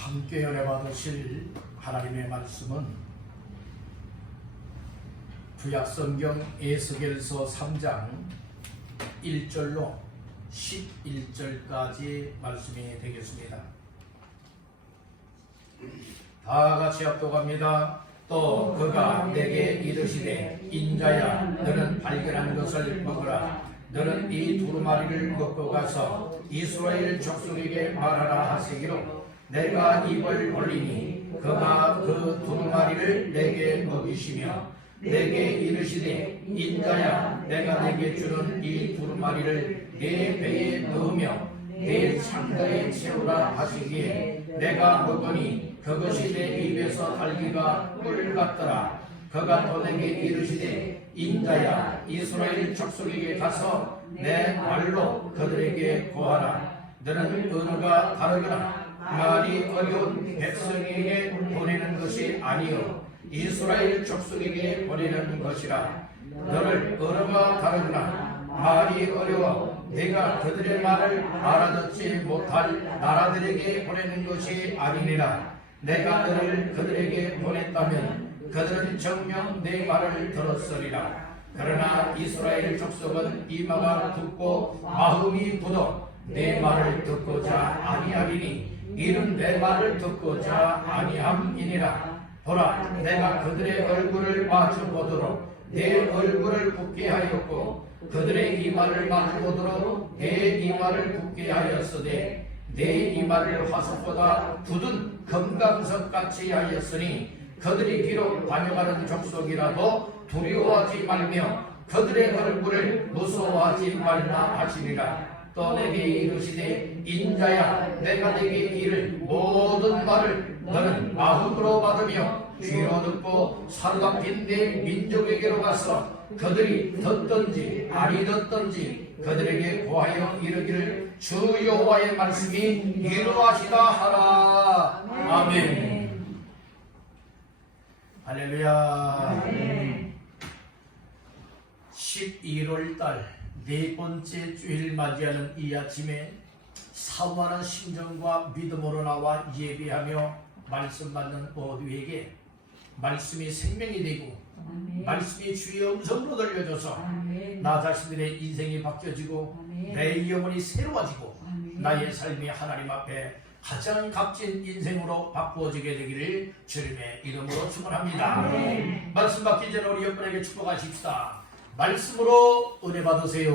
함께 은혜 받으실 하나님의 말씀은 구약성경 에스겔서 3장 1절로 11절까지 말씀이 되겠습니다. 다 같이 합독합니다. 또 그가 내게 이르시되 인자야 너는 발견한 것을 먹으라. 너는 이 두루마리를 먹고 가서 이스라엘 족속에게 말하라 하시기로 내가 입을 벌리니 그가 그 두루마리를 내게 먹이시며 내게 이르시되 인자야 내가 내게 주는 이 두루마리를 내 배에 넣으며 내 창가에 채우라 하시기에 내가 먹으니 그것이 내 입에서 달기가 꿀 같더라. 그가 또 내게 이르시되 인자야 이스라엘 족속에게 가서 내 말로 그들에게 고하라. 너는 언어가 다르거나 말이 어려운 백성에게 보내는 것이 아니요 이스라엘 족속에게 보내는 것이라. 너를 언어가 다르거나 말이 어려워 내가 그들의 말을 알아듣지 못할 나라들에게 보내는 것이 아니니라. 내가 너를 그들에게 보냈다면 그들은 정녕 내 말을 들었으리라. 그러나 이스라엘 족속은 이마가 붓고 마음이 굳어 내 말을 듣고자 아니하리니 이는 내 말을 듣고자 아니함이니라. 보라 내가 그들의 얼굴을 마주보도록 내 얼굴을 붓게 하였고 그들의 이마를 마주보도록 내 이마를 붓게 하였으되 내 이마를 화석보다 굳은 금강석같이 하였으니 그들이 비록 반역하는 족속이라도 두려워하지 말며 그들의 얼굴을 무서워하지 말라 하시니라. 또 내게 이르시되 인자야 내가 내게 이를 모든 말을 너는 마음으로 받으며 귀로 듣고 사로잡힌 내 민족에게로 가서 그들이 듣든지 아니 듣든지 그들에게 고하여 이르기를 주 여호와의 말씀이 이루어지다 하라. 아멘. 할렐루야. 11월달 네 번째 주일 맞이하는 이 아침에 사모하는 심정과 믿음으로 나와 예배하며 말씀 받는 모두에게 말씀이 생명이 되고 말씀이 주의 음성으로 들려줘서 나 자신들의 인생이 바뀌어지고 내 영혼이 새로워지고 나의 삶이 하나님 앞에 가장 값진 인생으로 바꾸어지게 되기를 주님의 이름으로 축원합니다. 말씀 받기 전에 우리 옆분에게 축복하십시다. 말씀으로 은혜 받으세요.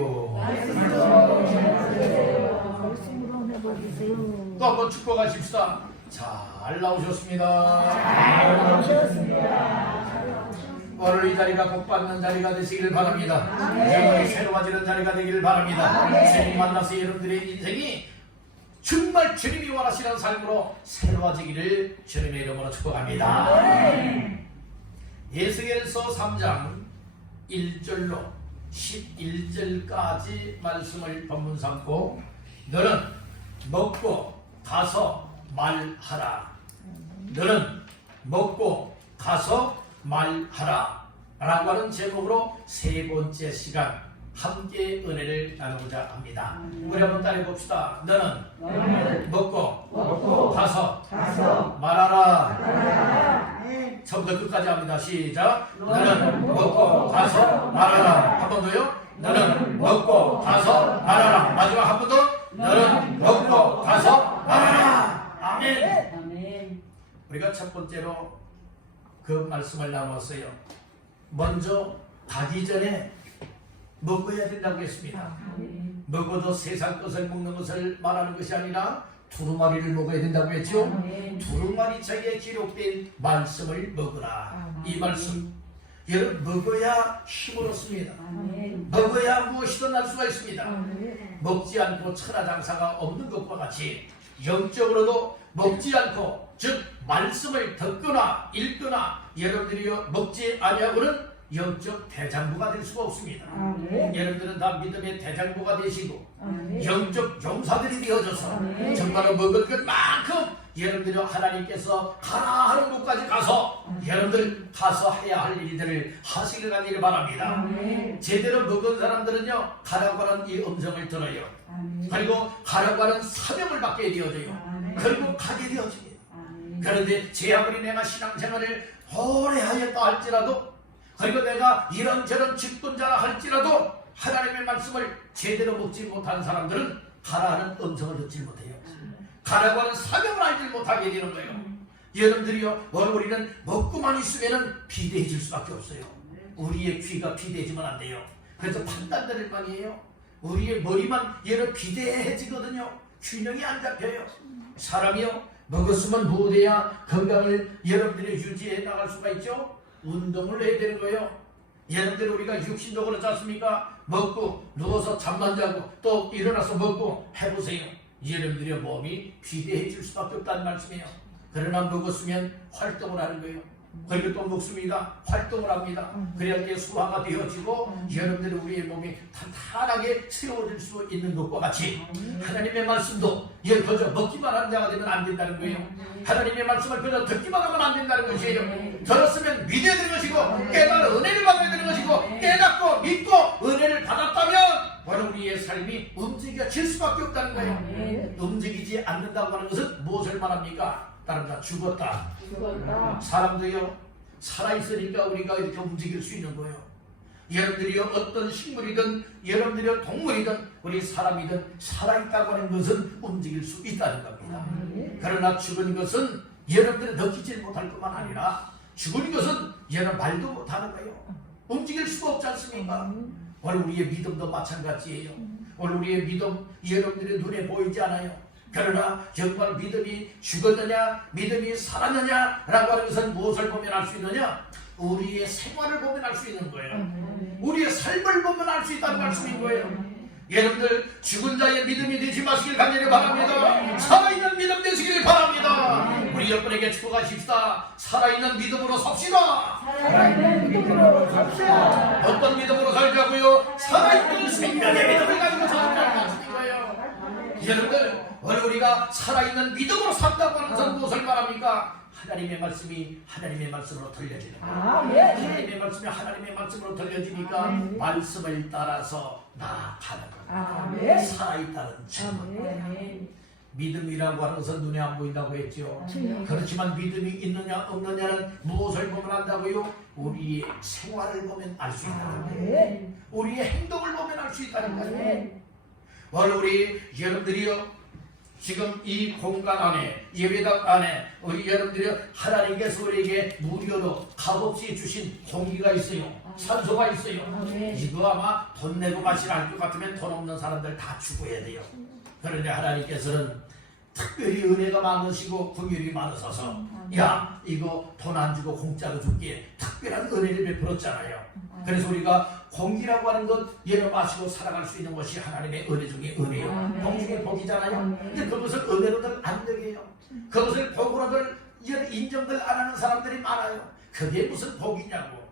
또 한번 축복하십시다. 잘 나오셨습니다. 오늘 이 자리가 복받는 자리가 되시길 바랍니다. 영혼이 새로워지는 자리가 되기를 바랍니다. 주님 만나서 여러분들의 인생이 정말 주님이 원하시는 삶으로 새로워지기를 주님의 이름으로 축복합니다. 에스겔서 3장 1절로 11절까지 말씀을 본문 삼고 너는 먹고 가서 말하라. 너는 먹고 가서 말하라 라고 하는 제목으로 세 번째 시간 함께 은혜를 나누고자 합니다. 우리 한번 따라해 봅시다. 너는 먹고 가서 말하라. 처음부터 끝까지 합니다. 시작. 너는 먹고 가서 말하라. 한 번 더요. 너는 먹고 가서 말하라. 마지막 한 번 더. 너는 먹고 가서 말하라. 아멘. 우리가 첫 번째로 그 말씀을 나눴어요. 먼저 가기 전에 먹어야 된다고 했습니다. 먹어도 세상 것을 먹는 것을 말하는 것이 아니라 두루마리를 먹어야 된다고 했죠. 두루마리책에 기록된 말씀을 먹으라. 이 말씀 여러분 먹어야 힘을 얻습니다. 먹어야 무엇이든 할 수가 있습니다. 먹지 않고 천하장사가 없는 것과 같이 영적으로도 먹지 않고 즉 말씀을 듣거나 읽거나 여러분들이 먹지 아니하고는 영적 대장부가 될 수가 없습니다. 여러분들은 다 믿음의 대장부가 되시고 영적 용사들이 되어져서 정말로 먹을 것만큼 여러분들이 하나님께서 가라 하는 곳까지 가서 여러분들 가서 해야 할 일들을 하시길 가기를 바랍니다. 제대로 먹은 사람들은요 가라고 하는 이 음성을 들어요. 그리고 가라고 하는 사명을 받게 되어져요. 그리고 가게 되어집니다. 그런데 제 아무리 내가 신앙생활을 오래 하였다 할지라도, 그리고 내가 이런저런 직분자라 할지라도 하나님의 말씀을 제대로 먹지 못한 사람들은 가라는 음성을 듣지 못해요. 가라고 하는 사명을 알지 못하게 되는 거예요. 여러분들이요, 우리는 먹고만 있으면 비대해질 수밖에 없어요. 우리의 귀가 비대해지면 안 돼요. 그래서 판단될 만이에요. 우리의 머리만 얘는 비대해지거든요. 균형이 안 잡혀요. 사람이요, 먹었으면 무대야 건강을 여러분들이 유지해 나갈 수가 있죠. 운동을 해야 되는 거예요. 여러분들 우리가 육신도 그렇지 않습니까? 먹고 누워서 잠만 자고 또 일어나서 먹고 해보세요. 여러분들의 몸이 비대해질 수밖에 없다는 말씀이에요. 그러나 먹었으면 활동을 하는 거예요. 그리고 또 먹습니다. 활동을 합니다. 그래야 이게 소화가 되어지고 여러분들이 우리의 몸이 탄탄하게 세워질 수 있는 것과 같이 하나님의 말씀도 그저 먹기만 하는 자가 되면 안 된다는 거예요. 하나님의 말씀을 그저 듣기만 하면 안 된다는 것이에요. 들었으면 믿어야 되는 것이고 깨달아 은혜를 받아야 되는 것이고, 깨닫고 믿고 은혜를 받았다면 바로 우리의 삶이 움직여질 수밖에 없다는 거예요. 움직이지 않는다고 하는 것은 무엇을 말합니까? 다른 다 죽었다. 사람도요, 살아있으니까 우리가 이렇게 움직일 수 있는 거예요. 여러분들이요, 어떤 식물이든 여러분들이요, 동물이든 우리 사람이든 살아있다고 하는 것은 움직일 수 있다는 겁니다. 그러나 죽은 것은 여러분들이 느끼지 못할 뿐만 아니라 죽은 것은 여러분 말도 못하는 거예요. 움직일 수가 없지 않습니까? 오늘 우리의 믿음도 마찬가지예요. 오늘 우리의 믿음 여러분들의 눈에 보이지 않아요. 그러나 정말 믿음이 죽었느냐 믿음이 살았느냐 라고 하는 것은 무엇을 보면 알 수 있느냐? 우리의 생활을 보면 알 수 있는 거예요. 우리의 삶을 보면 알 수 있다는 말씀인 거예요. 여러분들 죽은 자의 믿음이 되지 마시길 간절히 바랍니다. 살아있는 믿음 되시길 바랍니다. 우리 여러분에게 축복하십시다. 살아있는 믿음으로 삽시다. 살아있는 믿음으로 삽시다. 어떤 믿음으로 살자고요? 살아있는 생명의 믿음을 가지고 살자는 말씀인 거예요. 여러분들, 오늘 우리가 살아있는 믿음으로 산다고 하는 것은 무엇을 말합니까? 하나님의 말씀이 하나님의 말씀으로 들려지는 거예요. 하나님의 말씀이 하나님의 말씀으로 들려지니까 말씀을 따라서 나아가는 거예요. 살아있다는 증거. 믿음이라고 하는 것은 눈에 안 보인다고 했죠. 그렇지만 믿음이 있느냐 없느냐는 무엇을 보면 안다고요? 우리의 생활을 보면 알 수 있다는 거예요. 우리의 행동을 보면 알 수 있다는 거예요. 오늘 우리 여러분들이요, 지금 이 공간 안에, 예배당 안에 우리 여러분들이 하나님께서 우리에게 무료로 값없이 주신 공기가 있어요. 산소가 있어요. 이거 아마 돈 내고 마시라 할 것 같으면 돈 없는 사람들 다 죽어야 돼요. 그런데 하나님께서는 특별히 은혜가 많으시고 긍휼이 많으셔서 야, 이거 돈 안 주고 공짜로 줄게 특별한 은혜를 베풀었잖아요. 그래서 우리가 공기라고 하는 것 얘를 마시고 살아갈 수 있는 것이 하나님의 은혜 중에 은혜요. 복 중에 복이잖아요. 근데 그것을 은혜로들 안 되게요. 그것을 복으로들 인정들 안 하는 사람들이 많아요. 그게 무슨 복이냐고.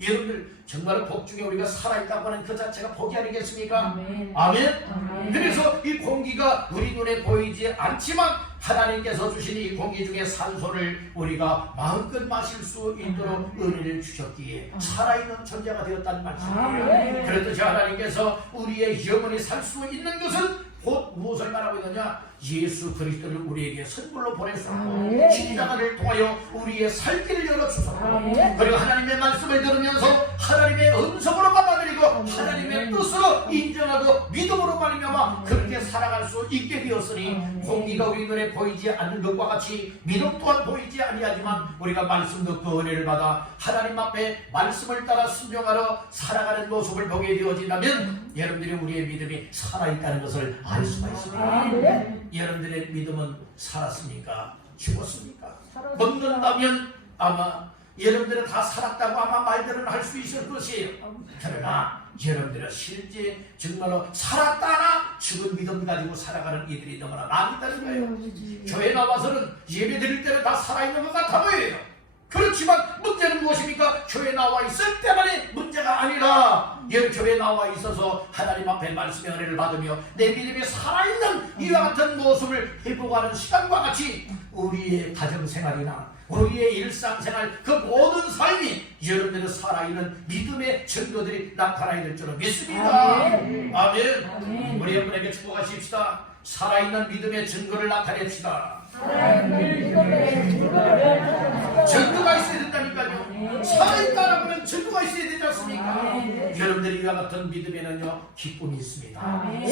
여러분들 정말 복 중에 우리가 살아있다고 하는 그 자체가 복이 아니겠습니까? 아멘. 그래서 이 공기가 우리 눈에 보이지 않지만 하나님께서 주신 이 공기 중에 산소를 우리가 마음껏 마실 수 있도록 은혜를 주셨기에 살아있는 존재가 되었다는 말씀이에요. 그렇듯이 하나님께서 우리의 영혼이 살 수 있는 것은 곧 무엇을 말하고 있느냐? 예수 그리스도를 우리에게 선물로 보내주셨고 십자가를 통하여 우리의 살 길을 열어주셨고 그리고 하나님의 말씀을 들으면서 하나님의 음성으로 받아들이고 하나님의 뜻으로 인정하고 믿음으로 말미암아 그렇게 살아갈 수 있게 되었으니 공기가 우리 눈에 보이지 않는 것과 같이 믿음 또한 보이지 아니하지만 우리가 말씀 듣고 은혜를 받아 하나님 앞에 말씀을 따라 순종하러 살아가는 모습을 보게 되어진다면 여러분들이 우리의 믿음이 살아있다는 것을 알 수가 있습니다. 여러분들의 믿음은 살았습니까? 죽었습니까? 먹는다면 아마 여러분들은 다 살았다고 아마 말들은 할 수 있을 것이에요. 그러나 여러분들은 실제 정말로 살았다나 죽은 믿음 가지고 살아가는 이들이 너무나 많다는 거예요. 교회 나와서는 예배 드릴 때는 다 살아있는 것 같아 보여요. 그렇지만 문제는 무엇입니까? 교회 나와 있을 때만이 문제가 아니라 교회에 나와 있어서 하나님 앞에 말씀의 은혜를 받으며 내 믿음이 살아있는 이와 같은 모습을 회복하는 시간과 같이 우리의 가정생활이나 우리의 일상생활 그 모든 삶이 여러분들의 살아있는 믿음의 증거들이 나타나야 될 줄로 믿습니다. 아멘. 우리 여러분에게 축복하십시다. 살아있는 믿음의 증거를 나타냅시다. 증거가 있어야 된다니까요. 살아있다라고는 증거가 있어야 되지 않습니까? 여러분들이 이와 같은 믿음에는요, 기쁨이 있습니다.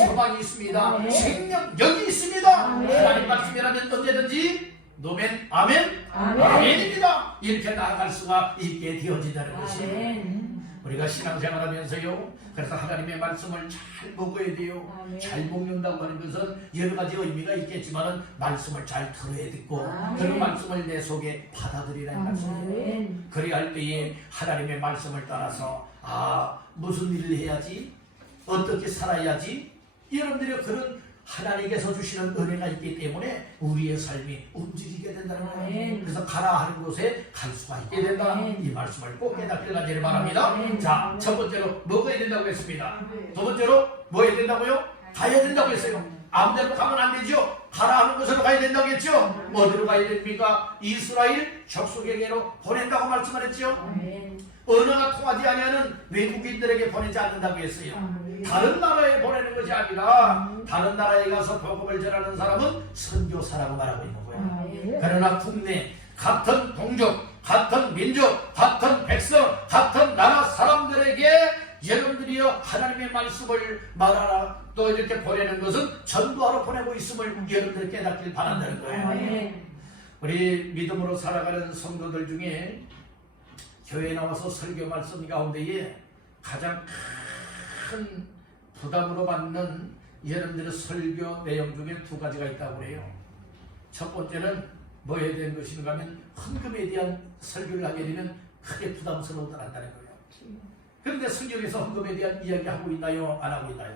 소망이 있습니다. 생명력이 있습니다. 하나님 말씀이라면 언제든지 노멘, 아멘, 아멘입니다. 이렇게 나아갈 수가 있게 되어진다는 것이에요. 우리가 신앙생활하면서요, 그래서 하나님의 말씀을 잘 먹어야 돼요. 잘 먹는다고 하는 것은 여러 가지 의미가 있겠지만 말씀을 잘 들어야 듣고 그 말씀을 내 속에 받아들이라는 말씀이에요. 그래야 할 때에 하나님의 말씀을 따라서 무슨 일을 해야지, 어떻게 살아야지, 여러분들이 그런 하나님께서 주시는 은혜가 있기 때문에 우리의 삶이 움직이게 된다는 거예요. 그래서 가라 하는 곳에 갈 수가 있게 된다. 이 말씀을 꼭 깨닫게 가기를 바랍니다. 자, 첫 번째로 먹어야 된다고 했습니다. 두 번째로 뭐 해야 된다고요? 가야 된다고 했어요. 아무데로 가면 안 되죠. 가라 하는 곳으로 가야 된다고 했죠. 어디로 가야 됩니까? 이스라엘 족속에게로 보낸다고 말씀을 했죠. 언어가 통하지 아니하는 외국인들에게 보내지 않는다고 했어요. 다른 나라에 보내는 것이 아니라 다른 나라에 가서 복음을 전하는 사람은 선교사라고 말하고 있는 거예요. 그러나 국내 같은 동족, 같은 민족, 같은 백성, 같은 나라 사람들에게 여러분들이여 하나님의 말씀을 말하라 또 이렇게 보내는 것은 전도하러 보내고 있음을 여러분들이 깨닫길 바란다는 거예요. 우리 믿음으로 살아가는 성도들 중에 교회에 나와서 설교 말씀 가운데에 가장 큰 부담으로 받는 여러분들의 설교 내용 중에 두 가지가 있다고 해요. 첫 번째는 뭐에 대한 것인가 하면 헌금에 대한 설교를 하게 되면 크게 부담스러워한다는 거예요. 그런데 성경에서 헌금에 대한 이야기 하고 있나요? 안 하고 있나요?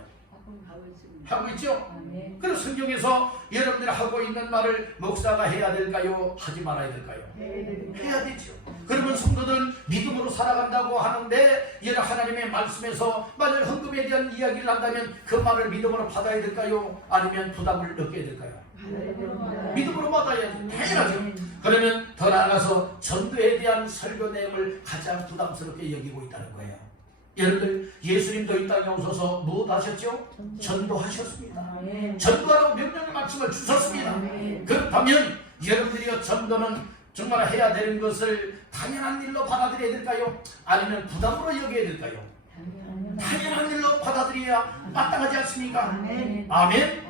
하고 있죠? 그래서 성경에서 여러분들이 하고 있는 말을 목사가 해야 될까요? 하지 말아야 될까요? 해야 되죠. 그러면 성도들은 믿음으로 살아간다고 하는데 여러 하나님의 말씀에서 만약 헌금에 대한 이야기를 한다면 그 말을 믿음으로 받아야 될까요? 아니면 부담을 느껴야 될까요? 믿음으로 받아야죠. 당연하죠. 그러면 더 나아가서 전도에 대한 설교 내용을 가장 부담스럽게 여기고 있다는 거예요. 여러분들 예수님도 이 땅에 오셔서 무엇 하셨죠? 전도하셨습니다. 전도하라고 명령의 말씀을 주셨습니다. 그렇다면 여러분들이 전도는 정말 해야 되는 것을 당연한 일로 받아들여야 될까요? 아니면 부담으로 여겨야 될까요? 당연한 일로 받아들여야 마땅하지 않습니까? 아멘.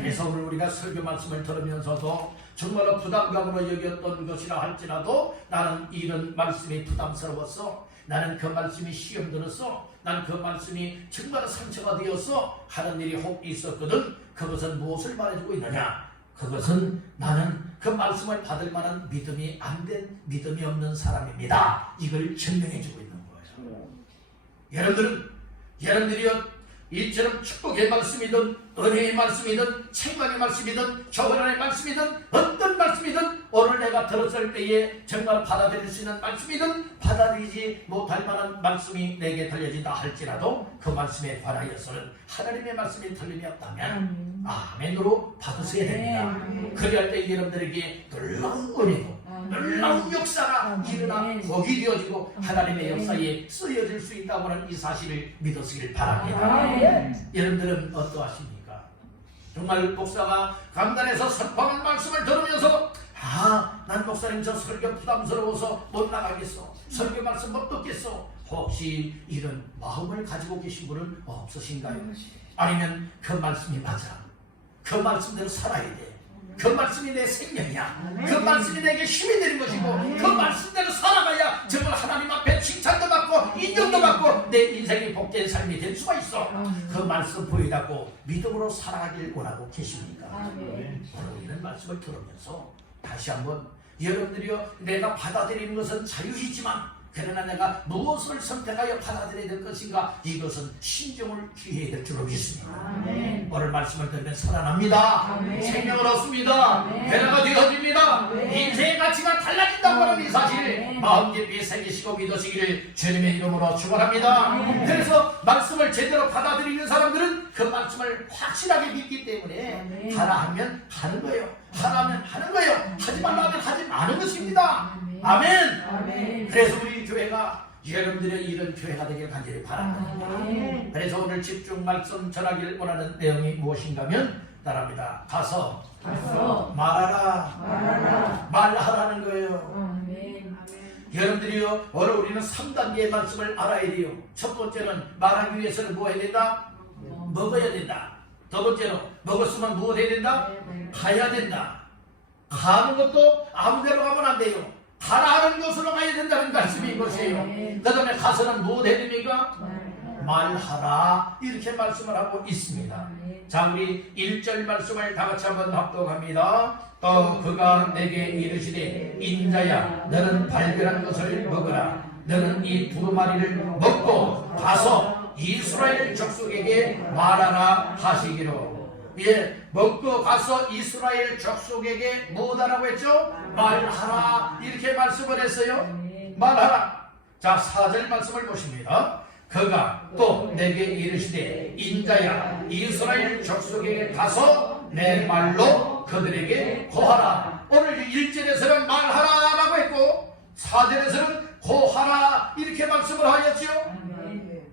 그래서 오늘 우리가 설교 말씀을 들으면서도 정말로 부담감으로 여겼던 것이라 할지라도 나는 이런 말씀이 부담스러웠어. 나는 그 말씀이 시험 들었어. 나는 그 말씀이 정말 상처가 되어서 하는 일이 혹 있었거든. 그것은 무엇을 말해주고 있느냐? 그것은 나는 그 말씀을 받을 만한 믿음이 안 된 믿음이 없는 사람입니다. 이걸 증명해주고 있는 거예요. 여러분들이요 이처럼 축복의 말씀이든 은혜의 말씀이든 책망의 말씀이든 교훈의 말씀이든 어떤 말씀이든 오늘 내가 들었을 때에 정말 받아들일 수 있는 말씀이든 받아들이지 못할 만한 말씀이 내게 들려진다 할지라도 그 말씀에 관하여서는 하나님의 말씀이 틀림이 없다면 아멘으로 받으셔야 됩니다. 그리할 때 여러분들에게 놀라운 은혜도 놀라운 역사가 일어나 복이 되어지고 하나님의 역사에 쓰여질 수 있다고 하는 이 사실을 믿으시길 바랍니다. 여러분들은 어떠하십니까? 정말 목사가 강단에서 선포하는 말씀을 들으면서 난 목사님 저 설교 부담스러워서 못 나가겠어. 설교 말씀 못 듣겠어. 혹시 이런 마음을 가지고 계신 분은 없으신가요? 아니면 그 말씀이 맞아. 그 말씀대로 살아야 돼. 그 말씀이 내 생명이야. 그 말씀이 내게 힘이 되는 것이고 그 말씀대로 살아가야 정말 하나님 앞에 칭찬도 받고 인정도 받고 내 인생이 복된 삶이 될 수가 있어. 그 말씀 보이라고 믿음으로 살아가길 원하고 계십니까? 오늘 이런 말씀을 들으면서 다시 한번 여러분들이요 내가 받아들이는 것은 자유이지만 그러나 내가 무엇을 선택하여 받아들여야 될 것인가 이것은 신중을 기해야 될 줄로 믿습니다. 오늘 말씀을 들으면 살아납니다. 생명을 얻습니다. 변화가 되어집니다. 인생의 가치가 달라진다고 하는 이 사실을 마음 깊이 새기시고 믿으시기를 주님의 이름으로 축원합니다. 그래서 말씀을 제대로 받아들이는 사람들은 그 말씀을 확실하게 믿기 때문에 하라 하면 하는 거예요. 하라 하면 하는 거예요. 하지 말라 하면 하지 마는 것입니다. 아멘. 그래서 우리 교회가 여러분들의 이런 교회가 되길 간절히 바랍니다. 그래서 오늘 집중 말씀 전하기를 원하는 내용이 무엇인가 하면 따라합니다. 가서 가서 말하라. 말하라. 말하라는 거예요. 아멘. 여러분들이요, 오늘 우리는 3단계의 말씀을 알아야 돼요. 첫 번째는 말하기 위해서는 뭐 해야 된다? 먹어야 된다. 두 번째는 먹었으면 무엇 해야 된다? 가야 된다. 가는 것도 아무 데로 가면 안 돼요. 가라는 곳으로 가야 된다는 말씀이 이것이에요. 그 다음에 가서는 무엇 해야 됩니까? 말하라. 이렇게 말씀을 하고 있습니다. 자, 우리 1절 말씀을 다 같이 한번 합독합니다. 또 그가 내게 이르시되 인자야 너는 발견한 것을 먹으라. 너는 이 두루마리를 먹고 가서 이스라엘 족속에게 말하라 하시기로. 예, 먹고 가서 이스라엘 족속에게 뭐하라고 했죠? 말하라. 이렇게 말씀을 했어요. 말하라. 자, 4절 말씀을 보십니다. 그가 또 내게 이르시되 인자야 이스라엘 족속에게 가서 내 말로 그들에게 고하라. 오늘 1절에서는 말하라라고 했고 4절에서는 고하라 이렇게 말씀을 하였지요.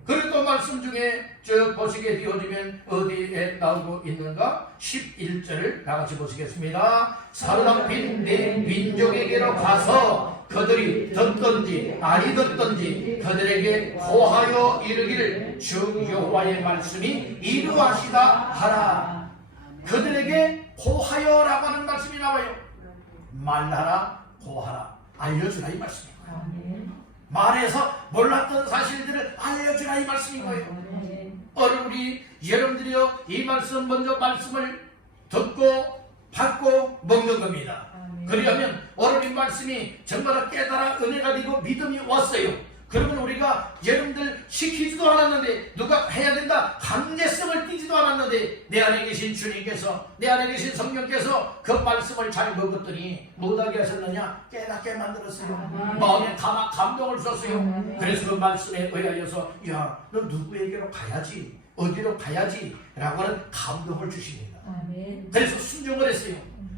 그리고 또 말씀 중에 저 보시게 되어지면 어디에 나오고 있는가? 11절을 다 같이 보시겠습니다. 사로잡힌 내 민족에게로 가서 그들이 듣든지 아니 듣든지 그들에게 고하여 이르기를 주 여호와의 말씀이 이루하시다 하라. 그들에게 고하여라고 하는 말씀이 나와요. 말하라, 고하라, 알려주라 이 말씀이에요. 말해서 몰랐던 사실들을 알려주라 이 말씀인 거예요. 오늘 우리 여러분들이요, 이 말씀 먼저 말씀을 듣고 받고 먹는 겁니다. 그러면 오늘 이 말씀이 정말 깨달아 은혜가 되고 믿음이 왔어요. 그러면 우리가 여러분들 시키지도 않았는데 누가 해야 된다 강제성을 띠지도 않았는데 내 안에 계신 주님께서 내 안에 계신 성령께서 그 말씀을 잘 먹었더니 못하게 하셨느냐? 깨닫게 만들었어요. 마음에 감동을 줬어요. 그래서 그 말씀에 의하여서 야, 너 누구에게로 가야지 어디로 가야지 라고 하는 감동을 주십니다. 그래서 순종을 했어요.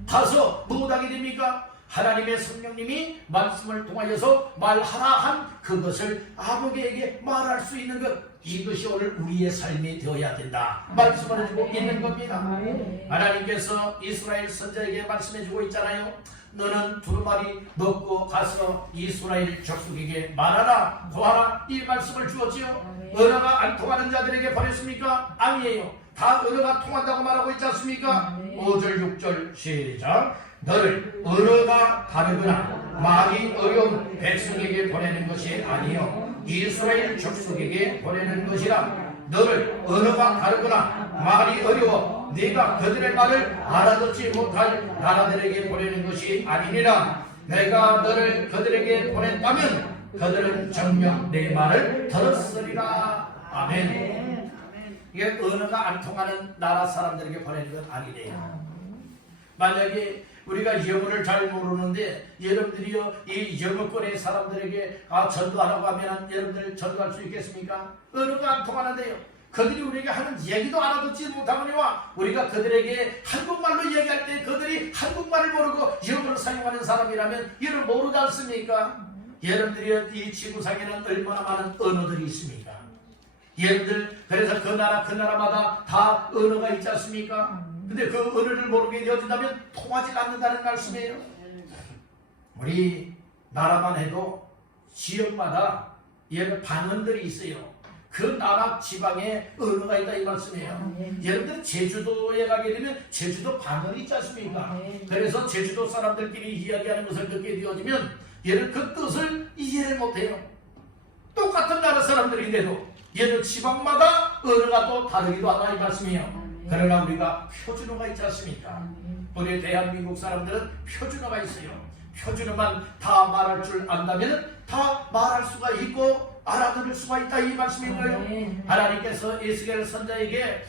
가서 못하게 됩니까? 하나님의 성령님이 말씀을 통하여서 말하라 한 그것을 아무에게 말할 수 있는 것, 이것이 오늘 우리의 삶이 되어야 된다 말씀을 해주고 있는 겁니다. 하나님께서 이스라엘 선자에게 말씀해주고 있잖아요. 너는 두루마리 먹고 가서 이스라엘 족속에게 말하라 고하라 이 말씀을 주었지요. 언어가 안 통하는 자들에게 보냈습니까? 아니에요. 다 언어가 통한다고 말하고 있지 않습니까? 5절 6절 시작. 너를 언어가 다르거나 말이 어려운 백성에게 보내는 것이 아니요 이스라엘 족속에게 보내는 것이라. 너를 언어가 다르거나 말이 어려워 네가 그들의 말을 알아듣지 못할 나라들에게 보내는 것이 아니니라. 내가 너를 그들에게 보냈다면 그들은 정녕 내 말을 들었으리라. 아멘. 이게 언어가 안 통하는 나라 사람들에게 보내는 건 아니래요. 만약에 우리가 영어를 잘 모르는데 여러분들이요 이 영어권의 사람들에게 전도하라고 하면 여러분들 전도할 수 있겠습니까? 언어가 안 통하는데요. 그들이 우리에게 하는 얘기도 알아듣지 못하거니와 우리가 그들에게 한국말로 얘기할 때 그들이 한국말을 모르고 영어를 사용하는 사람이라면 이를 모르지 않습니까? 여러분들이 이 지구상에는 얼마나 많은 언어들이 있습니까? 여러분들 그래서 그 나라마다 다 언어가 있지 않습니까? 근데 그 언어를 모르게 되어진다면 통하지 않는다는 말씀이에요. 우리 나라만 해도 지역마다 여러 방언들이 있어요. 그 나라 지방에 언어가 있다 이 말씀이에요. 여러분들 제주도에 가게 되면 제주도 방언이 있지 않습니까? 그래서 제주도 사람들끼리 이야기하는 것을 듣게 되어지면 얘는 그 뜻을 이해를 못해요. 똑같은 나라 사람들인데도 얘는 지방마다 언어가 또 다르기도 하다 이 말씀이에요. 그러나 우리가 표준어가 있지 않습니까? 우리 대한민국 사람들은 표준어가 있어요. 표준어만 다 말할 줄 안다면 다 말할 수가 있고 알아들을 수가 있다 이 말씀인 거예요. 하나님께서 에스겔 선자에게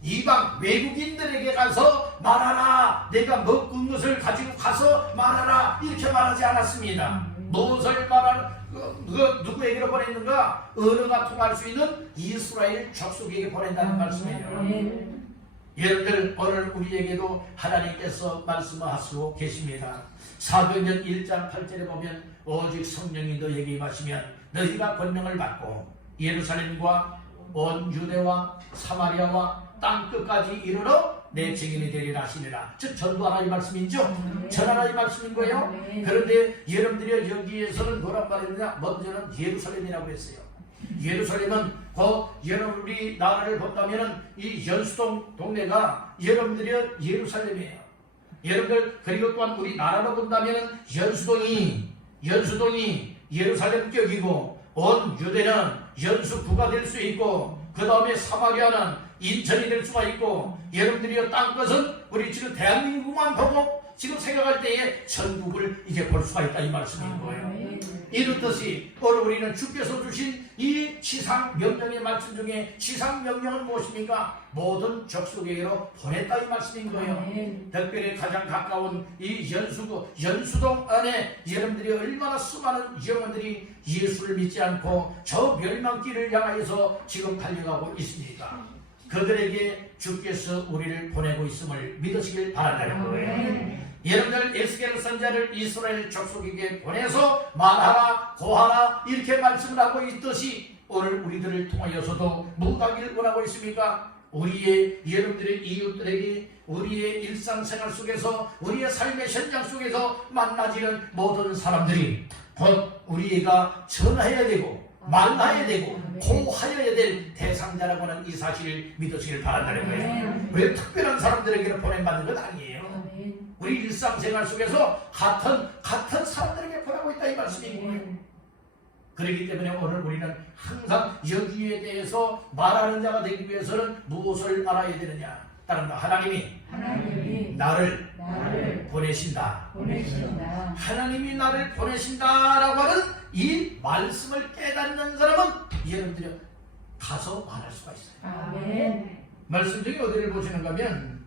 이방 외국인들에게 가서 말하라, 내가 먹은 것을 가지고 가서 말하라 이렇게 말하지 않았습니다. 무엇을 말하라? 누구에게로 보냈는가? 언어가 통할 수 있는 이스라엘 족속에게 보낸다는 말씀이에요. 여러분들 오늘 우리에게도 하나님께서 말씀하시고 계십니다. 사도행전 1장 8절에 보면 오직 성령이 너에게 임하시면 너희가 권능을 받고 예루살렘과 온 유대와 사마리아와 땅끝까지 이르러 내 증인이 되리라 하시니라. 즉 전도하라 이 말씀이죠. 전하라 이 말씀인 거예요. 아멘. 그런데 여러분들이 여기에서는 뭐란 말이냐? 먼저는 예루살렘이라고 했어요. 예루살렘은 여러분이 나라를 본다면은 이 연수동 동네가 여러분들이 예루살렘이에요. 여러분들 그리고 또한 우리 나라로 본다면은 연수동이 예루살렘 격이고 온 유대는 연수부가 될 수 있고 그 다음에 사마리아는 인천이 될 수가 있고 여러분들이 땅끝은 우리 지금 대한민국만 보고 지금 생각할 때에 전국을 이제 볼 수가 있다 이 말씀인 거예요. 이렇듯이 오늘 우리는 주께서 주신 이 지상 명령의 말씀 중에 지상 명령은 무엇입니까? 모든 족속에게로 보냈다 이 말씀인 거예요. 특별히 가장 가까운 이 연수동 안에 여러분들이 얼마나 수많은 영혼들이 예수를 믿지 않고 저 멸망길을 향하여서 지금 달려가고 있습니까? 그들에게 주께서 우리를 보내고 있음을 믿으시길 바란다는 거예요. 여러분들 에스겔 선지자를 이스라엘 족속에게 보내서 말하라 고하라 이렇게 말씀을 하고 있듯이 오늘 우리들을 통하여서도 무엇 하기를 원하고 있습니까? 우리의 여러분들의 이웃들에게 우리의 일상생활 속에서 우리의 삶의 현장 속에서 만나지는 모든 사람들이 곧 우리가 전해야 되고 말해야 되고 고하여야 될 대상자라고 하는 이 사실을 믿으시길 바란다는 거예요. 왜 특별한 사람들에게 보냄받는 것 아니에요. 우리 일상생활 속에서 같은 사람들에게 보내고 있다 이 말씀이고요. 그렇기 때문에 오늘 우리는 항상 여기에 대해서 말하는 자가 되기 위해서는 무엇을 알아야 되느냐? 다른 거 하나님이 나를 보내신다. 하나님이 나를 보내신다라고 하는 이 말씀을 깨닫는 사람은 여러분들이 가서 말할 수가 있어요. 아멘. 말씀 중에 어디를 보시는가 하면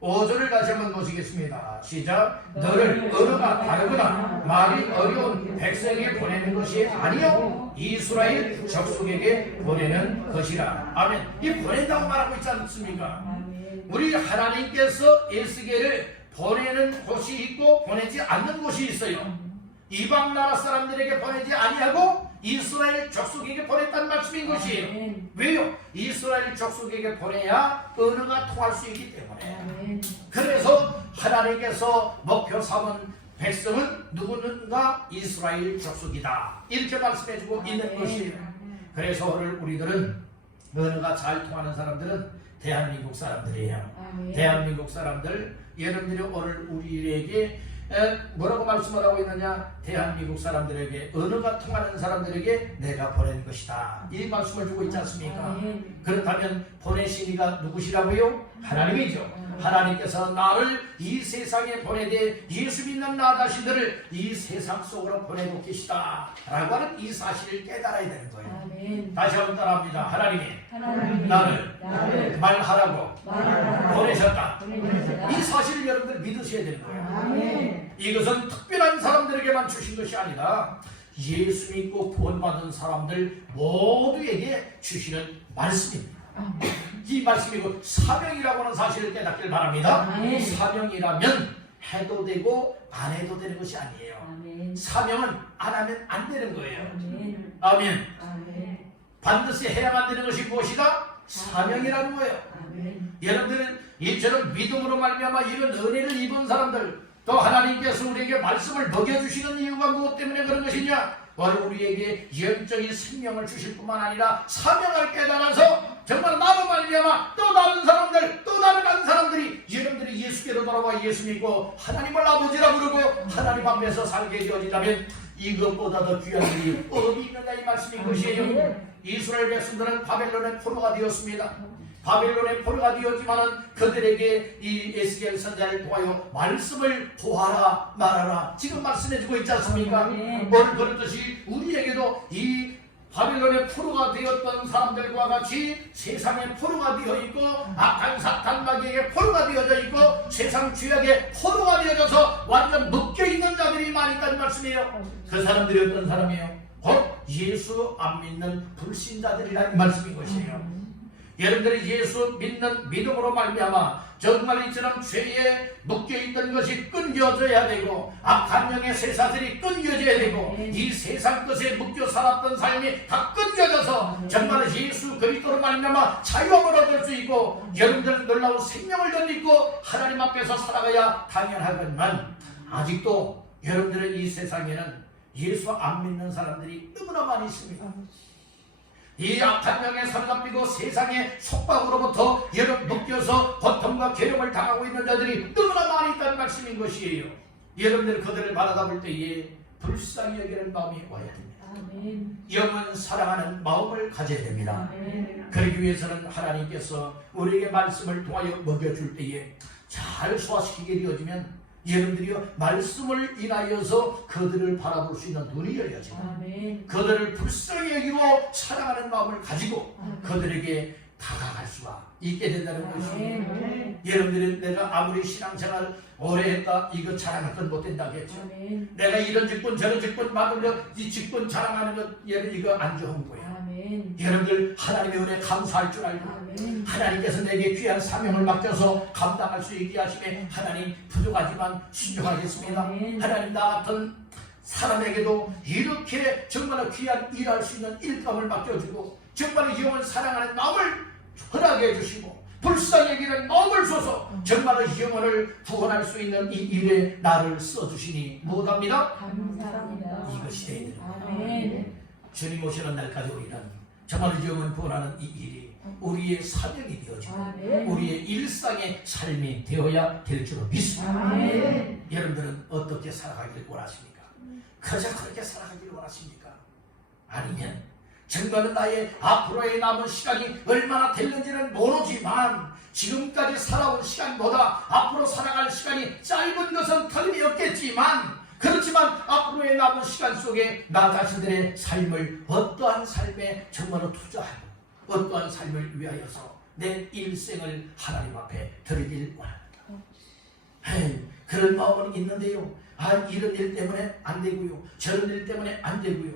5절을 다시 한번 보시겠습니다. 시작. 너를 언어가 다르거나 말이 어려운 백성에게 보내는 것이 아니요 이스라엘 족속에게 보내는 것이라. 아멘. 이 보낸다고 말하고 있지 않습니까? 우리 하나님께서 에스겔을 보내는 곳이 있고 보내지 않는 곳이 있어요. 이방 나라 사람들에게 보내지 아니하고 이스라엘 족속에게 보냈다는 말씀인 것이에요. 왜요? 이스라엘 족속에게 보내야 언어가 통할 수 있기 때문에. 그래서 하나님께서 목표 삼은 백성은 누구는가 이스라엘 족속이다 이렇게 말씀해주고 있는 것이에요. 그래서 오늘 우리들은 언어가 잘 통하는 사람들은 대한민국 사람들이에요. 대한민국 사람들 여러분들이 오늘 우리에게 뭐라고 말씀을 하고 있느냐? 대한민국 사람들에게 언어가 통하는 사람들에게 내가 보낸 것이다 이 말씀을 주고 있지 않습니까? 그렇다면 보내신 이가 누구시라고요? 하나님이죠. 하나님께서 나를 이 세상에 보내되 예수 믿는 나 자신들을 이 세상 속으로 보내고 계시다 라고 하는 이 사실을 깨달아야 되는 거예요. 다시 한번 따라합니다. 하나님이 나를 말하라고 보내셨다. 이 사실을 여러분들 믿으셔야 되는 거예요. 이것은 특별한 사람들에게만 주신 것이 아니라 예수 믿고 구원받은 사람들 모두에게 주시는 말씀입니다. 이 말씀이고 사명이라고 하는 사실을 깨닫길 바랍니다. 사명이라면 해도 되고 안 해도 되는 것이 아니에요. 사명은 안 하면 안 되는 거예요. 아멘. 반드시 해야만 되는 것이 무엇이다? 사명이라는 거예요. 여러분들은 이처럼 믿음으로 말미암아 이런 은혜를 입은 사람들 또 하나님께서 우리에게 말씀을 먹여주시는 이유가 무엇 때문에 그런 것이냐? 바로 우리에게 영적인 생명을 주실 뿐만 아니라 사명을 깨달아서 정말 나로 말미암아 또 다른 사람들 또 다른 사람들이 여러분들이 예수께로 돌아와 예수 믿고 하나님을 아버지라 부르고 하나님 앞에서 살게 되어진다면 이것보다 더 귀한 일이 어디 있느냐 이 말씀인 것이에요. 이스라엘 백성들은 바벨론의 포로가 되었습니다. 바벨론의 포로가 되었지만은 그들에게 이 에스겔 선지자를 통하여 말씀을 고하라 말하라 지금 말씀해주고 있지 않습니까? 오늘 그렇듯이 우리에게도 이 바벨론의 포로가 되었던 사람들과 같이 세상의 포로가 되어 있고 악한 사탄 마귀에게 포로가 되어져 있고 세상 죄악에 포로가 되어져서 완전 묶여있는 자들이 많이 있다는 말씀이에요. 그 사람들이 어떤 사람이에요? 곧 예수 안 믿는 불신자들이라는 말씀인 것이에요. 여러분들이 예수 믿는 믿음으로 말미암아 정말 이처럼 죄에 묶여있던 것이 끊겨져야 되고 악한 영의 세사들이 끊겨져야 되고 이 세상 것에 묶여 살았던 삶이 다 끊겨져서 정말 예수 그리스도로 말미암아 자유함을 얻을 수 있고 여러분들은 놀라운 생명을 덧입고 하나님 앞에서 살아가야 당연하건만 아직도 여러분들의 이 세상에는 예수 안 믿는 사람들이 너무나 많이 있습니다. 이 악한 영에 사로잡히고 세상의 속박으로부터 여러분 묶여서 고통과 괴롭을 당하고 있는 자들이 너무나 많이 있다는 말씀인 것이에요. 여러분들 그들을 바라다 볼 때에 불쌍히 여기는 마음이 와야 됩니다. 영은 사랑하는 마음을 가져야 됩니다. 그러기 위해서는 하나님께서 우리에게 말씀을 통하여 먹여줄 때에 잘 소화시키게 되어지면 여러분들이요 말씀을 인하여서 그들을 바라볼 수 있는 눈이 열려집니다. 그들을 불쌍히 여기고 사랑하는 마음을 가지고 그들에게 다가갈 수가 있게 된다는 것이에요. 여러분들이 내가 아무리 신앙생활 오래 했다 이거 자랑할 못 된다고 했죠. 내가 이런 직분 저런 직분 받은 것 이 직분 자랑하는 것 여러분 이거 안 좋은 거야. 여러분들 하나님의 은혜 감사할 줄 알고 하나님께서 내게 귀한 사명을 맡겨서 감당할 수 있게 하시매 하나님 부족하지만 순종하겠습니다. 하나님 나 같은 사람에게도 이렇게 정말 귀한 일할 수 있는 일감을 맡겨주고 정말 영을 사랑하는 마음을 허락해 주시고 불쌍히 여기는 마음을 줘서 정말 영혼을 구원할 수 있는 이 일에 나를 써주시니 못합니다. 감사합니다. 이것이 되는 주님 오시는 날까지 우리는 정말 영혼 구원하는 이 일이 우리의 사명이 되어지고 우리의 일상의 삶이 되어야 될 줄로 믿습니다. 여러분들은 어떻게 살아가길 원하십니까? 그저 그렇게 살아가길 원하십니까? 아니면 정말은 나의 앞으로의 남은 시간이 얼마나 될는지는 모르지만 지금까지 살아온 시간보다 앞으로 살아갈 시간이 짧은 것은 틀림이 없겠지만 그렇지만 앞으로의 남은 시간 속에 나 자신들의 삶을 어떠한 삶에 정말로 투자하고 어떠한 삶을 위하여서 내 일생을 하나님 앞에 드리길 원합니다. 그런 마음은 있는데요. 이런 일 때문에 안 되고요. 저런 일 때문에 안 되고요.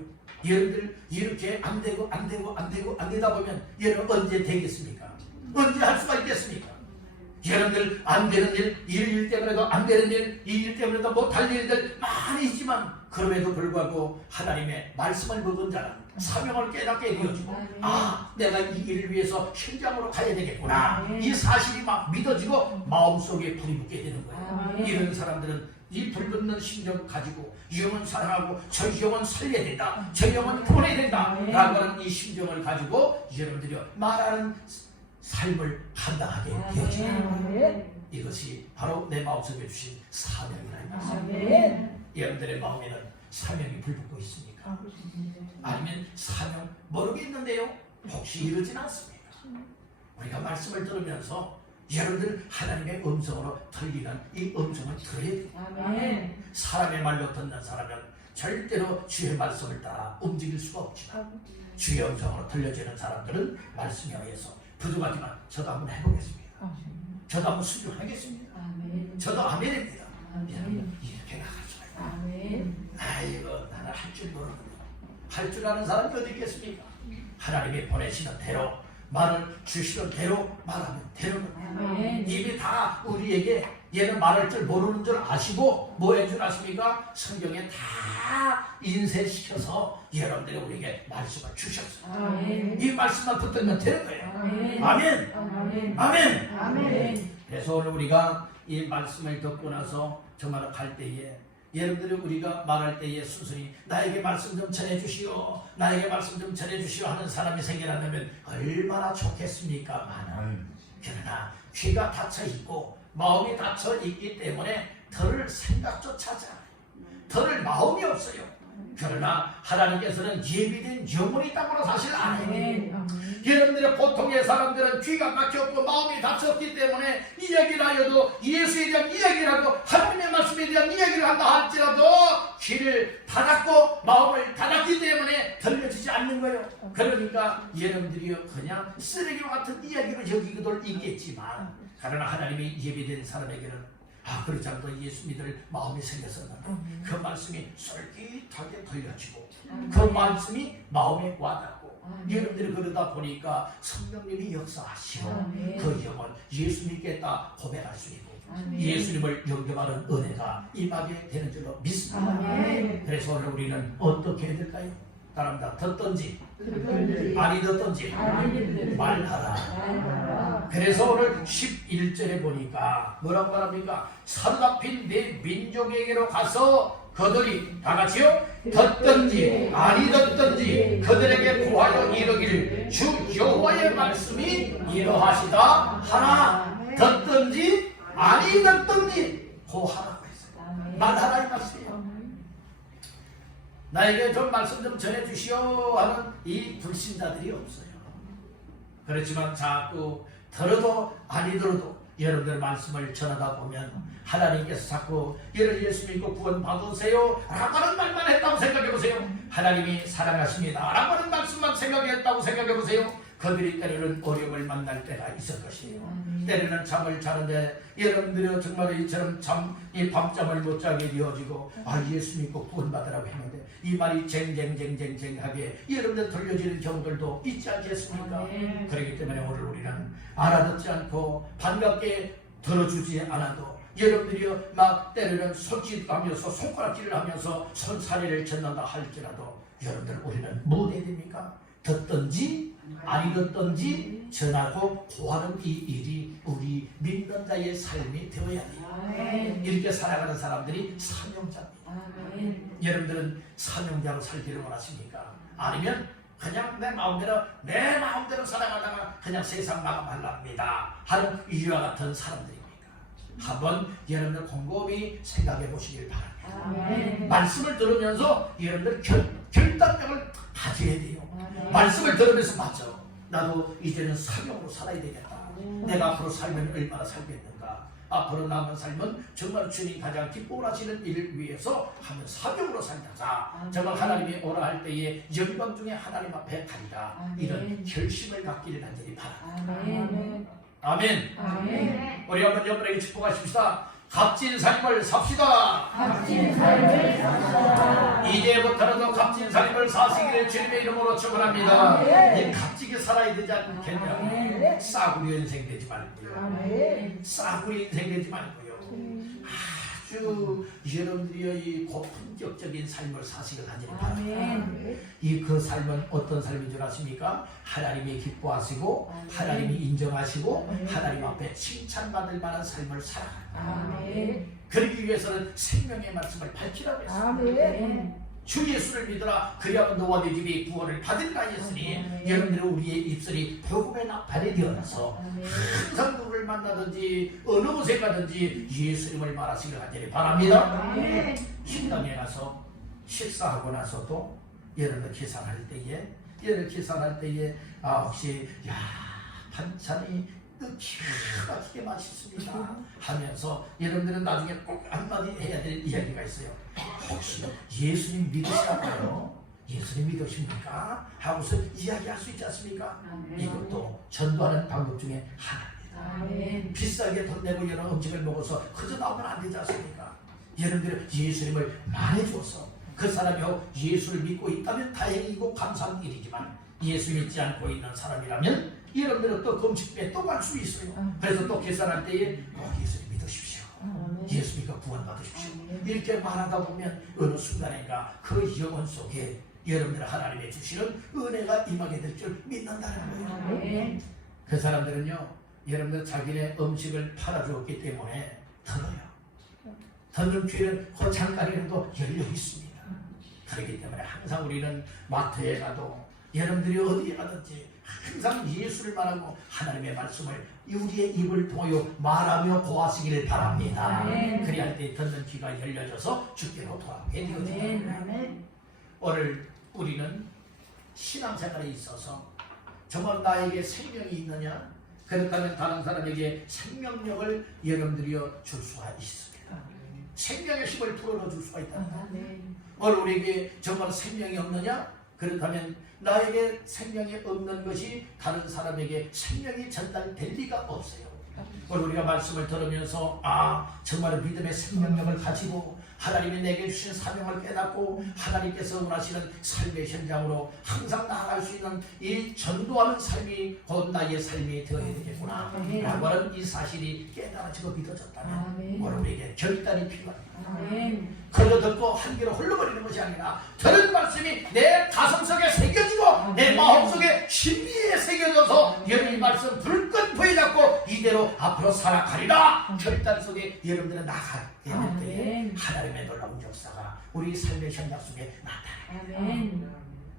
여러분들 이렇게 안 되다 보면 여러분 언제 되겠습니까? 언제 할 수가 있겠습니까? 여러분들 안 되는 일, 일 때문에도 안 되는 일, 이 일 때문에도 못할 일들 많이 있지만 그럼에도 불구하고 하나님의 말씀을 먹은 자는 사명을 깨닫게 되어지고 내가 이 일을 위해서 현장으로 가야 되겠구나 이 사실이 막 믿어지고 마음속에 불이 붙게 되는 거예요. 이런 사람들은 이 불붙는 심정을 가지고 영혼 사랑하고 저 영혼 살려야 된다 저 영혼 구원해야 된다 라고 하는 이 심정을 가지고 여러분들이 말하는 삶을 감당하게 되어집니다. 이것이 바로 내 마음속에 주신 사명이라는 말씀입니다. 여러분들의 마음에는 사명이 불붙고 있습니까? 아니면 사명 모르겠는데요? 혹시 이러진 않습니까? 우리가 말씀을 들으면서 여러분들 하나님의 음성으로 들리는 이 음성을 들어야 돼요. 사람의 말로 듣는 사람은 절대로 주의 말씀을 따라 움직일 수가 없지만 주의 음성으로 들려지는 사람들은 말씀에 의해서 부족하지만 저도 한번 해보겠습니다. 저도 한번 순종하겠습니다. 저도 아멘입니다. 이렇게 나갈 수가 있다. 아이고 나는 할 줄 모르는데 할 줄 아는 사람이 어디 있겠습니까? 하나님이 보내시는 대로 말을 주시는 대로 말하면 되는 겁니다. 이미 다 우리에게 얘는 말할 줄 모르는 줄 아시고 뭐 할 줄 아십니까? 성경에 다 인쇄시켜서 여러분들이 우리에게 말씀을 주셨어요. 이 말씀만 붙들면 되는 거예요. 아멘. 그래서 오늘 우리가 이 말씀을 듣고 나서 정말 갈 때에 여러분들이 우리가 말할 때에 순순히 나에게 말씀 좀 전해주시오 나에게 말씀 좀 전해주시오 하는 사람이 생겨난다면 얼마나 좋겠습니까? 그러나 귀가 닫혀있고 마음이 닫혀있기 때문에 들을 생각조차 하지 않아요. 들을 마음이 없어요. 그러나 하나님께서는 예비된 영혼이 있다고 사실 아니에요. 여러분들의 보통의 사람들은 귀가 막혔고 마음이 닫혔기 때문에 이야기를 하여도 예수에 대한 이야기를 하고 하나님의 말씀에 대한 이야기를 한다 할지라도 귀를 닫았고 마음을 닫았기 때문에 들려지지 않는 거예요. 그러니까 여러분들이 그냥 쓰레기와 같은 이야기로 여기고들 있겠지만 그러나 하나님이 예비된 사람에게는 그렇지 않고 예수 믿을 마음이 생겼었는데 그 말씀이 솔깃하게 들려지고 그 말씀이 마음에 와닿고 여러분들이 그러다 보니까 성령님이 역사하시고 아멘. 그 영혼 예수 믿겠다 고백할 수 있고 아멘. 예수님을 영접하는 은혜가 임하게 되는 줄로 믿습니다. 아멘. 그래서 오늘 우리는 어떻게 해야 될까요? 따릅니다. 듣든지 듣든지 아니 듣든지 아니든지 말하라. 말하라. 그래서 오늘 11절에 보니까 뭐라고 말합니까? 사로잡힌 내 민족에게로 가서 그들이 다 같이요 듣든지 아니 듣든지 그들에게 고하여 이르기를 주 여호와의 말씀이 이러하시다 하나. 듣든지 아니 듣든지 고하라고 했어요. 말하라 이 말씀이에요. 나에게 좀 말씀 좀 전해주시오 하는 이 불신자들이 없어요. 그렇지만 자꾸 들어도 아니 들어도 여러분들 말씀을 전하다 보면 하나님께서 자꾸 얘를 예수 믿고 구원 받으세요 라고 하는 말만 했다고 생각해 보세요. 하나님이 사랑하십니다 라고 하는 말씀만 생각했다고 생각해 보세요. 그들이 때로는 어려움을 만날 때가 있을 것이에요. 때로는 잠을 자는데 여러분들이 정말 이처럼 이 밤잠을 못 자게 되어지고 예수 믿고 구원받으라고 했는데 이 말이 쟁쟁쟁쟁쟁하게 여러분들 들려지는 경우들도 있지 않겠습니까? 그렇기 때문에 오늘 우리는 알아듣지 않고 반갑게 들어주지 않아도 여러분들이 막 때로는 손짓하면서 손가락질을 하면서 손사래를 젓는다 할지라도 여러분들 우리는 뭐 해야 됩니까? 듣든지 아니 듣든지 전하고 고하는 이 일이 우리 믿는 자의 삶이 되어야 돼요. 이렇게 살아가는 사람들이 사명자입니다. 여러분들은 사명자로 살기를 원하십니까? 아니면 그냥 내 마음대로 살아가다가 그냥 세상 마감하랍니다 하는 이와 같은 사람들입니까? 한번 여러분들 곰곰이 생각해 보시길 바랍니다. 말씀을 들으면서 여러분들 결단력을 가져야 돼요. 말씀을 들으면서 맞아. 나도 이제는 사명으로 살아야 되겠다. 내가 앞으로 살면 얼마나 살겠는가. 앞으로 남은 삶은 정말 주님 가장 기뻐하시는 일을 위해서 하면 사명으로 살자. 정말 하나님이 오라 할 때에 영광 중에 하나님 앞에 가리라. 이런 결심을 갖기를 간절히 바랍니다. 아멘. 우리 한번 여러분에게 축복하십시다. 값진 삶을 삽시다. 값진 삶을 삽시다. 이제부터라도 값진 삶을 사시기를 주님의 이름으로 축원합니다. 이 값지게 살아야 되지 않겠냐. 싸구려 인생 되지 말고요. 싸구려 인생 되지 말고요. 아주 여러분들이 이 고품격적인 삶을 사시길 간절히 바랍니다. 이 그 삶은 어떤 삶인 줄 아십니까? 하나님이 기뻐하시고 하나님이 인정하시고 하나님 앞에 칭찬받을 만한 삶을 살아가는 그러기 위해서는 생명의 말씀을 밝히라고 했습니다. 주 예수를 믿으라 그리하면 너와 네 집이 구원을 받으리라 했으니 여러분들은 우리의 입술이 복음의 나팔이 되어서 항상 누구를 만나든지 어느 곳에 가든지 예수님을 말하시길 간절히 바랍니다. 식당에 가서 식사하고 나서도 여러분들 계산할 때에 혹시 반찬이 기가 막히게 맛있습니다 하면서 여러분들은 나중에 꼭 한마디 해야 될 이야기가 있어요. 혹시 예수님 믿으시나요? 예수님 믿으십니까? 하고서 이야기할 수 있지 않습니까? 이것도 전도하는 방법 중에 하나입니다. 비싸게 돈 내고 이런 음식을 먹어서 그저 나오면 안 되지 않습니까? 여러분들은 예수님을 말해줘서 그 사람이 예수를 믿고 있다면 다행이고 감사한 일이지만 예수 믿지 않고 있는 사람이라면 여러분들은 또 금식에 또 갈 수 있어요. 그래서 또 계산할 때에 예수님 믿으십시오. 예수 믿고 구원 받으십시오. 이렇게 말하다 보면 어느 순간인가 그 영혼 속에 여러분들 하나님의 주시는 은혜가 임하게 될 줄 믿는다는 거예요. 그 사람들은요 여러분들 자기네 음식을 팔아주었기 때문에 들어요. 듣는 귀는 그 잠깐이라도 열려 있습니다. 그렇기 때문에 항상 우리는 마트에 가도 여러분들이 어디에 가든지 항상 예수를 말하고 하나님의 말씀을 우리의 입을 통하여 말하며 고하시기를 바랍니다. 그리할 때 듣는 귀가 열려져서 주께로 돌아오게 되어집니다. 오늘 우리는 신앙생활에 있어서 정말 나에게 생명이 있느냐? 그렇다면 다른 사람에게 생명력을 여러분들이 줄 수가 있습니다. 생명의 힘을 불어넣어 줄 수가 있다. 오늘 우리에게 정말 생명이 없느냐? 그렇다면 나에게 생명이 없는 것이 다른 사람에게 생명이 전달될 리가 없어요. 오늘 우리가 말씀을 들으면서 정말 믿음의 생명력을 가지고 하나님이 내게 주신 사명을 깨닫고 하나님께서 원하시는 삶의 현장으로 항상 나아갈 수 있는 이 전도하는 삶이 곧 나의 삶이 되어야 되겠구나 라고 하는 이 사실이 깨달아지고 믿어졌다면 오늘 우리에게 결단이 필요합니다. 그저 듣고 한 귀로 흘러버리는 것이 아니라 들은 말씀이 내 가슴속에 새겨지고 내 마음속에 신비에 새겨져서 여러분이 말씀 불끈 부여잡고 이대로 앞으로 살아가리라 결단 속에 여러분들은 나가게 될 때에 하나님의 놀라운 역사가 우리 삶의 현장 속에 나타납니다.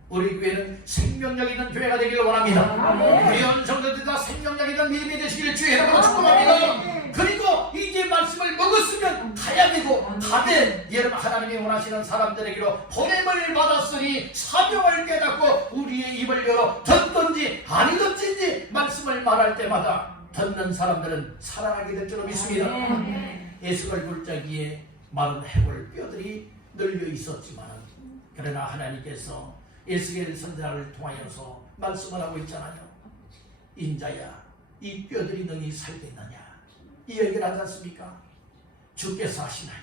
우리 교회는 생명력 있는 교회가 되기를 원합니다. 우리 연성도들 다 생명력 있는 믿음이 되시기를 주의 이름으로 축복합니다. 그리고 이제 말씀을 먹었으면 가야 되고 가되 여러분 하나님이 원하시는 사람들에게로 보냄을 받았으니 사명을 깨닫고 우리의 입을 열어 듣든지 아니든지 말씀을 말할 때마다 듣는 사람들은 살아나게 될 줄로 믿습니다. 에스겔 골짜기에 마른 해골 뼈들이 널려 있었지만 그러나 하나님께서 에스겔 선지자를 통하여서 말씀을 하고 있잖아요. 인자야 이 뼈들이 너희 살겠느냐 이 얘기를 하지 않습니까? 주께서 하시나이다.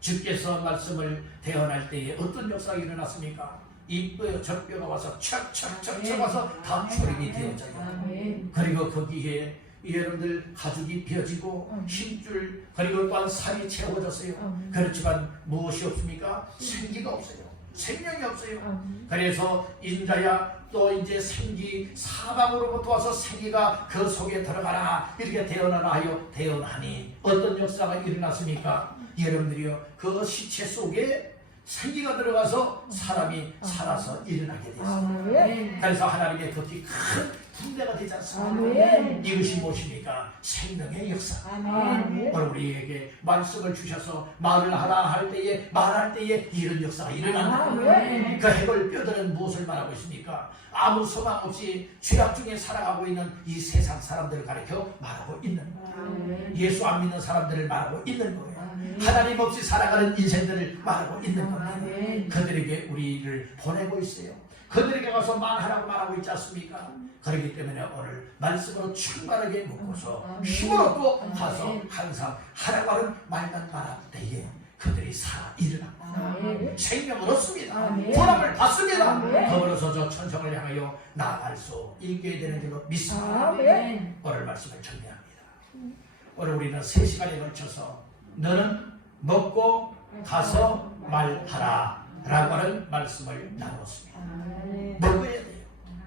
주께서 말씀을 대언할 때에 어떤 역사가 일어났습니까? 이 뼈, 저 뼈가 와서 착착착착 와서 다 조림이 되어져요. 그리고 거기에 여러분들 가죽이 펴지고 힘줄 그리고 또한 살이 채워졌어요. 그렇지만 무엇이 없습니까? 생기가 없어요. 생명이 없어요. 그래서 인자야 또 이제 생기 사방으로부터 와서 생기가 그 속에 들어가라 이렇게 대언하라 하여 대언하니 어떤 역사가 일어났습니까? 여러분들이요 그 시체 속에 생기가 들어가서 사람이 살아서 일어나게 됐습니다. 그래서 하나님의 겉이 큰 군대가 되지 않습니까? 이것이 무엇입니까? 생명의 역사. 오늘 우리에게 말씀을 주셔서 말을 하라 할 때에 말할 때에 이런 역사가 일어난다. 그 해골 뼈들은 무엇을 말하고 있습니까? 아무 소망 없이 죄악 중에 살아가고 있는 이 세상 사람들을 가리켜 말하고 있는 거예요. 예수 안 믿는 사람들을 말하고 있는 거예요. 하나님 없이 살아가는 인생들을 말하고 있는 겁니다. 그들에게 우리를 보내고 있어요. 그들에게 가서 말하고 있지 않습니까? 그렇기 때문에 오늘 말씀으로 충만하게 먹고서 힘으로 또 가서 항상 하라고 하는 말만 말할 때에 그들이 살아 일어납니다. 생명을 얻습니다. 보람을 받습니다. 더불어서 저 천성을 향하여 나아갈 수 있게 되는 줄로 믿습니다. 오늘 말씀을 정리합니다. 오늘 우리는 3시간에 걸쳐서 너는 먹고 가서 말하라 라고 하는 말씀을 나눴습니다. 먹어야 돼요.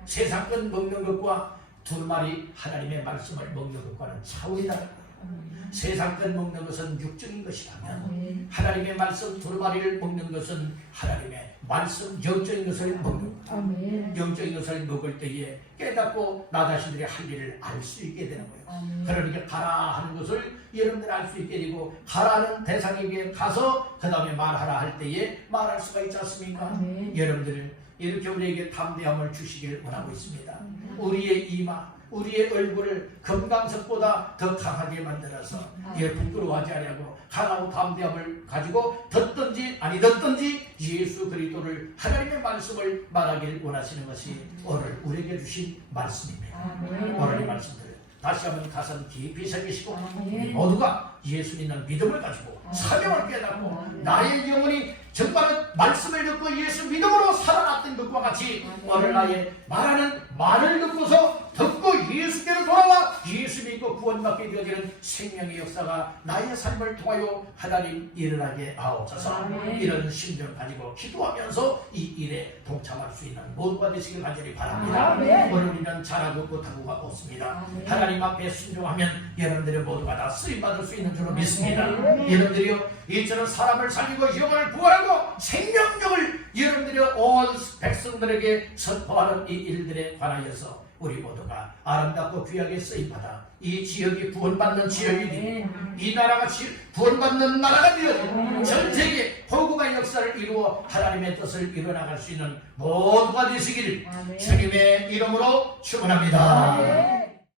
세상 것 먹는 것과 두루마리 하나님의 말씀을 먹는 것과는 차원이 다릅니다. 세상 것 먹는 것은 육적인 것이라면 하나님의 말씀 두루마리를 먹는 것은 하나님의 말씀 영적인 것을 먹는 거예요. 영적인 것을 먹을 때에 깨닫고 나 자신들이 할 일을 알 수 있게 되는 거예요. 그러니까 가라 하는 것을 여러분들이 알 수 있게 되고 가라는 대상에게 가서 그 다음에 말하라 할 때에 말할 수가 있지 않습니까? 여러분들 이렇게 우리에게 담대함을 주시기를 원하고 있습니다. 우리의 이마 우리의 얼굴을 금강석보다 더 강하게 만들어서 부끄러워하지 않냐고 강하고 담대함을 가지고 듣든지 아니 듣든지 예수 그리스도를 하나님의 말씀을 말하길 원하시는 것이 오늘 우리에게 주신 말씀입니다. 오늘 이 말씀들을 다시 한번 가슴 깊이 새기시고 모두가 예수 믿는 믿음을 가지고 사명을 깨닫고 나의 영혼이 정말 말씀을 듣고 예수 믿음으로 살아났던 것과 같이 오늘 나의 말하는 말을 듣고서 듣고 예수께로 돌아와 예수 믿고 구원받게 되어지는 생명의 역사가 나의 삶을 통하여 하나님 일어나게 하옵소서. 이런 심정 가지고 기도하면서 이 일에 동참할 수 있는 모두가 되시길 간절히 바랍니다. 오늘 우리는 잘하고 못하고가 없습니다. 하나님 앞에 순종하면 여러분들의 모두가 다 쓰임받을 수 있는 줄로 믿습니다. 여러분들이요 이처럼 사람을 살리고 영혼을 구원하고 생명력을 여러분들이 온 백성들에게 선포하는 이 일들에 관하여서 우리 모두가 아름답고 귀하게 쓰임받아 이 지역이 구원받는 지역이 되고 이 나라가 구원받는 나라가 되어지고 전 세계 복음의 역사를 이루어 하나님의 뜻을 이뤄나갈 수 있는 모두가 되시기를 주님의 이름으로 축원합니다.